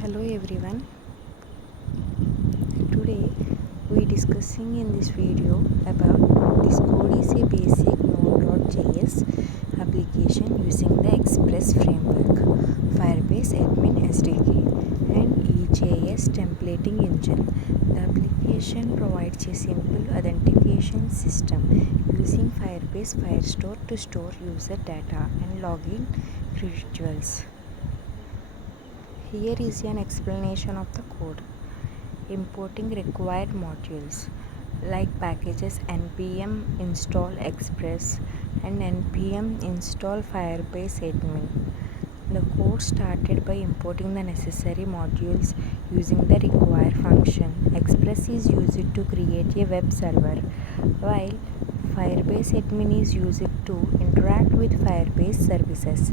Hello everyone. Today we discussing in this video about this code is a basic Node.js application using the Express framework, Firebase admin SDK and EJS templating engine. The application provides a simple authentication system using Firebase Firestore to store user data and login credentials. Here is an explanation of the code. Importing required modules like packages npm install express and npm install firebase admin. The code started by importing the necessary modules using the require function. Express is used to create a web server, while Firebase admin is used to interact with Firebase services,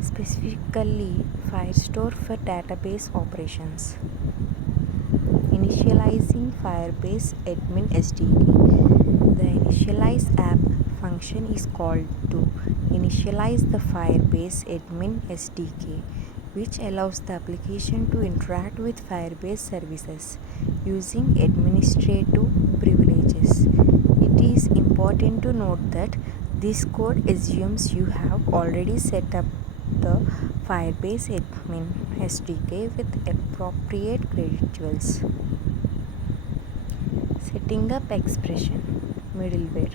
specifically Firestore for database operations. Initializing Firebase admin SDK. The initialize app function is called to initialize the Firebase admin SDK, which allows the application to interact with Firebase services using administrative privileges. It is important to note that this code assumes you have already set up the Firebase admin SDK with appropriate credentials. Setting up expression middleware.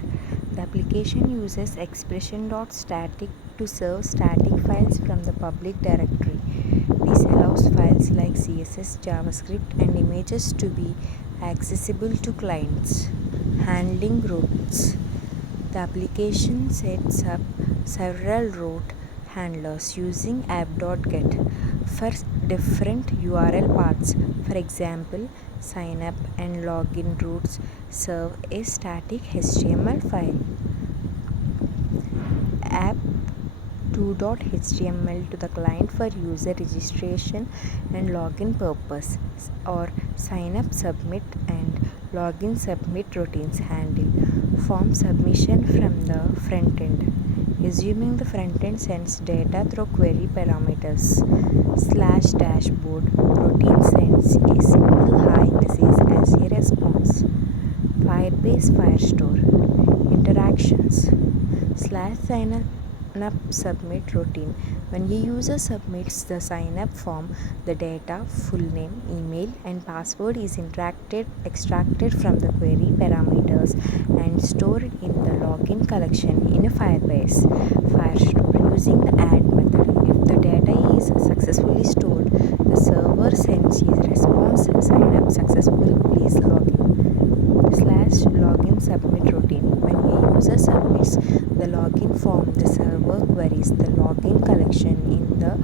The application uses expression.static to serve static files from the public directory. This allows files like CSS, JavaScript, and images to be accessible to clients. Handling routes. The application sets up several route handlers using app.get for different URL paths. For example, sign up and login routes serve a static HTML file. app2.html to the client for user registration and login purpose, or sign up, submit, and login submit routines handle form submission from the front end. Assuming the front end sends data through query parameters /dashboard, routine sends a simple hi message as a response. Firebase Firestore interactions /sign up submit routine. When a user submits the sign up form, the data, full name, email, and password is extracted from the query parameters and stored in the login collection in a Firebase Firestore using the add method. If the data is successfully stored, the server sends a response sign up successful, please login. /login submit routine. When a user submits the login form, the server queries the login collection in the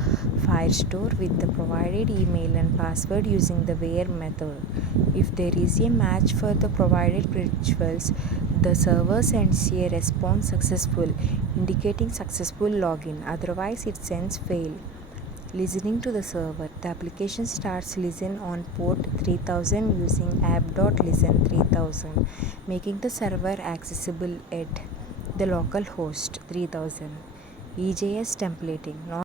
Firestore with the provided email and password using the where method. If there is a match for the provided credentials, the server sends a response successful, indicating successful login. Otherwise, it sends fail. Listening to the server. The application starts listen on port 3000 using app.listen 3000, making the server accessible at the local host 3000. EJS templating.